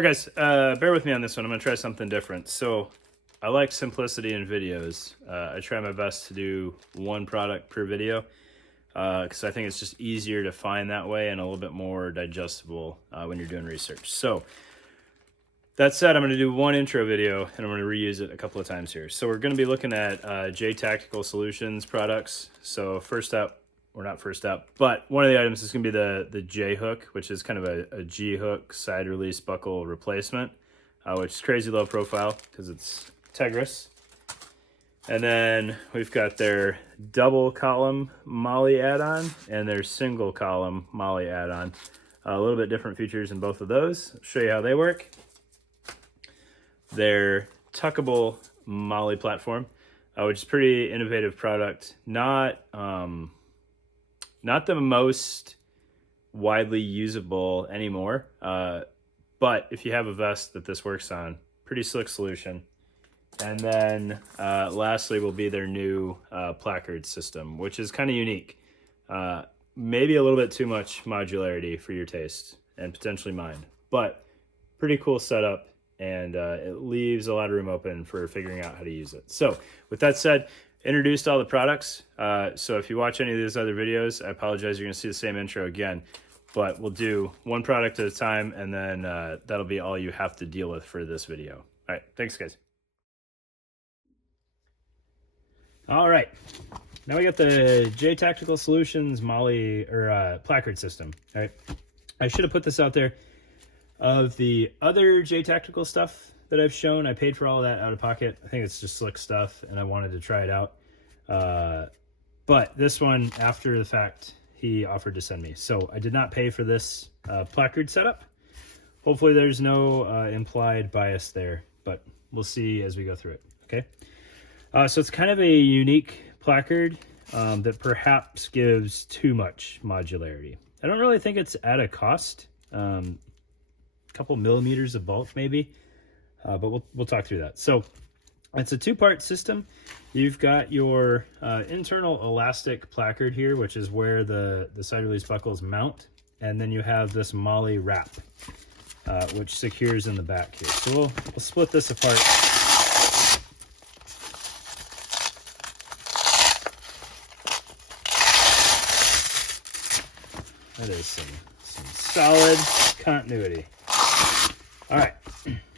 All right, guys, bear with me on this one. I'm gonna try something different. So I like simplicity in videos. I try my best to do one product per video because I think it's just easier to find that way and a little bit more digestible when you're doing research. So that said, I'm gonna do one intro video and I'm gonna reuse it a couple of times here. So we're gonna be looking at JTACtical Solutions products. So first up, or not first up, but one of the items is going to be the J hook, which is kind of a G hook side release buckle replacement, which is crazy low profile because it's Tegris. And then we've got their double column MOLLE add-on and their single column MOLLE add-on. A little bit different features in both of those. I'll show you how they work. Their tuckable MOLLE platform, which is a pretty innovative product. Not the most widely usable anymore, but if you have a vest that this works on, pretty slick solution. And then lastly will be their new Placard system, which is kind of unique. Maybe a little bit too much modularity for your taste and potentially mine, but pretty cool setup, and it leaves a lot of room open for figuring out how to use it. So with that said, introduced all the products. So if you watch any of these other videos, I apologize, you're gonna see the same intro again, but we'll do one product at a time, and then that'll be all you have to deal with for this video. All right, thanks guys. All right, now we got the JTACtical Solutions MOLLE or Placard system. All right, I should have put this out there. Of the other JTACtical stuff that I've shown, I paid for all that out of pocket. I think it's just slick stuff and I wanted to try it out. But this one, after the fact, he offered to send me. So I did not pay for this Placard setup. Hopefully there's no implied bias there, but we'll see as we go through it, okay? So it's kind of a unique placard that perhaps gives too much modularity. I don't really think it's at a cost. Couple millimeters of bulk maybe, but we'll talk through that. So it's a two-part system. You've got your internal elastic placard here, which is where the side release buckles mount, and then you have this MOLLE wrap, which secures in the back here. So we'll split this apart. That is some solid continuity. All right,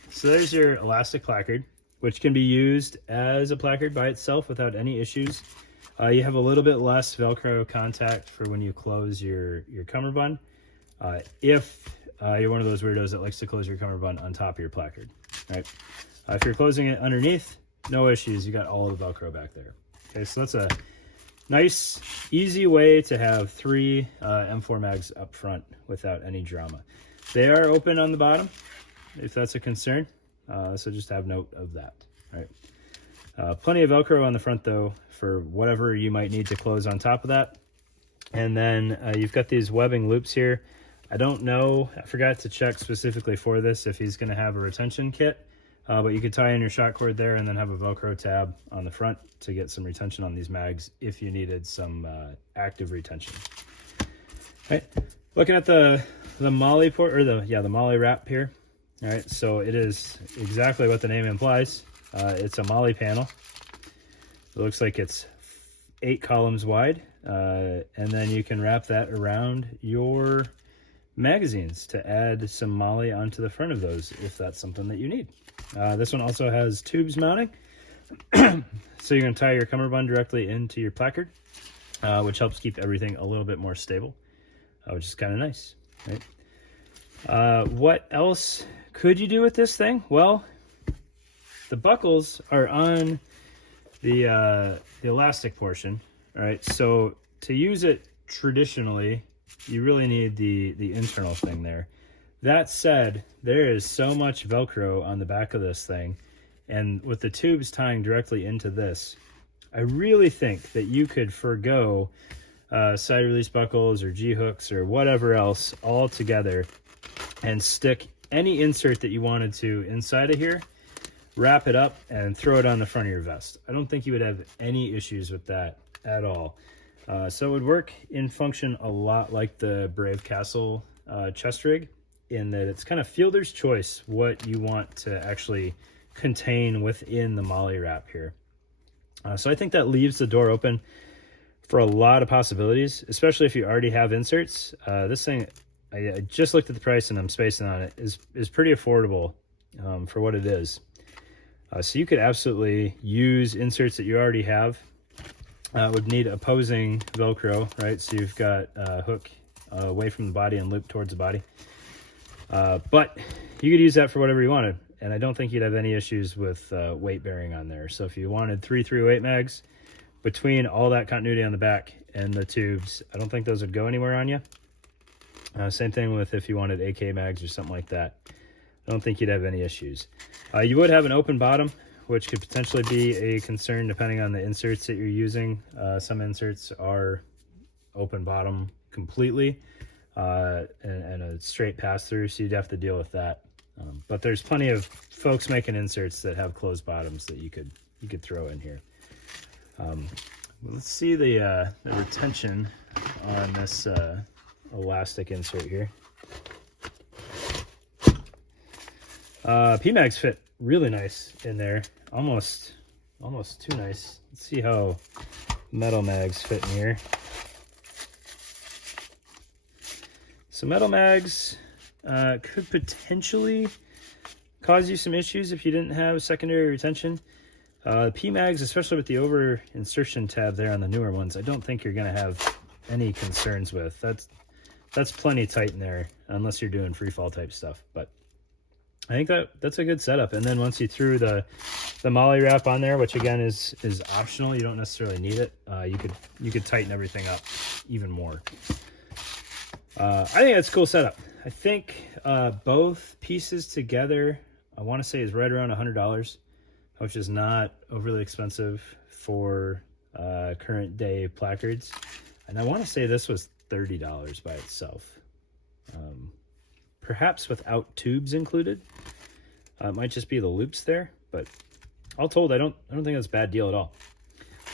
so there's your elastic placard, which can be used as a placard by itself without any issues. You have a little bit less Velcro contact for when you close your cummerbund, if you're one of those weirdos that likes to close your cummerbund on top of your placard. All right, if you're closing it underneath, no issues. You got all the Velcro back there. Okay, so that's a nice, easy way to have 3 M4 mags up front without any drama. They are open on the bottom, if that's a concern, so just have note of that. All right, plenty of Velcro on the front though for whatever you might need to close on top of that. And then you've got these webbing loops here. I don't know, I forgot to check specifically for this if he's going to have a retention kit, but you could tie in your shot cord there and then have a Velcro tab on the front to get some retention on these mags if you needed some active retention. All right, looking at the MOLLE port, or the MOLLE wrap here. All right, so it is exactly what the name implies. It's a MOLLE panel. It looks like it's 8 columns wide, and then you can wrap that around your magazines to add some MOLLE onto the front of those if that's something that you need. This one also has tubes mounting, so you can tie your cummerbund directly into your placard, which helps keep everything a little bit more stable, which is kind of nice, right? What else could you do with this thing? Well, the buckles are on the elastic portion. All right, so to use it traditionally, you really need the internal thing there. That said, there is so much Velcro on the back of this thing, and with the tubes tying directly into this, I really think that you could forgo side release buckles or G hooks or whatever else all together and stick any insert that you wanted to inside of here, wrap it up, and throw it on the front of your vest. I don't think you would have any issues with that at all. So it would work in function a lot like the Brave Castle chest rig in that it's kind of fielder's choice what you want to actually contain within the MOLLE wrap here. So I think that leaves the door open for a lot of possibilities, especially if you already have inserts. This thing, I just looked at the price and I'm spacing on it, is pretty affordable for what it is. So you could absolutely use inserts that you already have. Would need opposing Velcro, right? So you've got a hook away from the body and loop towards the body. But you could use that for whatever you wanted. And I don't think you'd have any issues with weight bearing on there. So if you wanted 3 308 mags, between all that continuity on the back and the tubes, I don't think those would go anywhere on you. Same thing with if you wanted AK mags or something like that. I don't think you'd have any issues. You would have an open bottom, which could potentially be a concern depending on the inserts that you're using. Some inserts are open bottom completely and a straight pass through, so you'd have to deal with that. But there's plenty of folks making inserts that have closed bottoms that you could throw in here. Let's see the retention on this elastic insert here. PMags fit really nice in there, almost too nice. Let's see how metal mags fit in here. So metal mags could potentially cause you some issues if you didn't have secondary retention. PMags, especially with the over insertion tab there on the newer ones, I don't think you're going to have any concerns with. That's plenty tight in there unless you're doing free fall type stuff. But I think that's a good setup. And then once you threw the MOLLE wrap on there, which again is optional, you don't necessarily need it. You could tighten everything up even more. I think that's a cool setup. I think both pieces together, I want to say, is right around $100, which is not overly expensive for current day placards. And I want to say this was $30 by itself. Perhaps without tubes included. It might just be the loops there, but all told, I don't think that's a bad deal at all.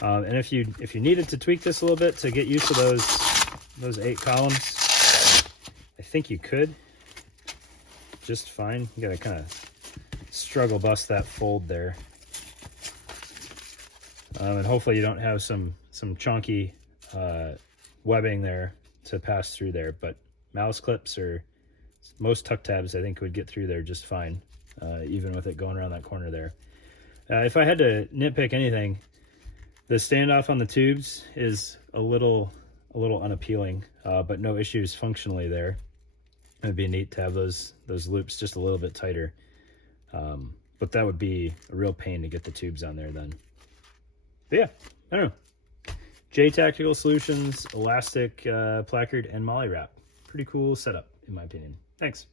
And if you needed to tweak this a little bit to get used to those 8 columns, I think you could just fine. You gotta kind of struggle bust that fold there. And hopefully you don't have some chunky webbing there to pass through there, but mouse clips or most tuck tabs I think would get through there just fine, even with it going around that corner there. If I had to nitpick anything, the standoff on the tubes is a little unappealing, but no issues functionally there. It'd be neat to have those loops just a little bit tighter, but that would be a real pain to get the tubes on there then. But yeah, I don't know. JTACtical Solutions, elastic placard, and MOLLE wrap. Pretty cool setup in my opinion. Thanks.